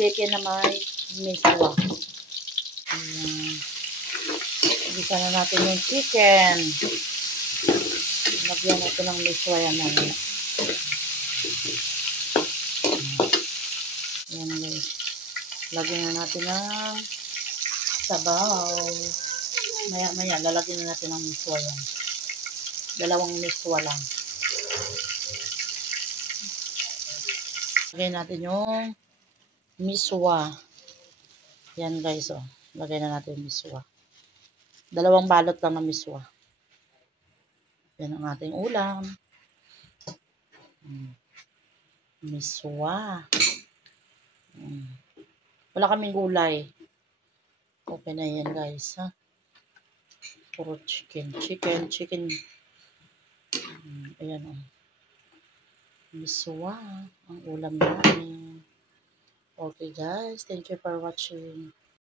chicken na may miswa. Ayan. Igisa na natin yung chicken. Lagyan natin ng miswa yan namin. Ayan guys. Lagyan na natin ng sabaw. Maya-maya, lalagyan na natin ng miswa yan. 2 miswa lang. Lagyan natin yung miswa. Yan guys, oh. Lagyan na natin yung miswa. 2 balot lang ng miswa. Yan ang ating ulam. Miswa. Wala kaming gulay. Okay na yan guys, ha. Puro chicken. Ayan, oh. Miswa ang ulam namin. Okay guys, thank you for watching.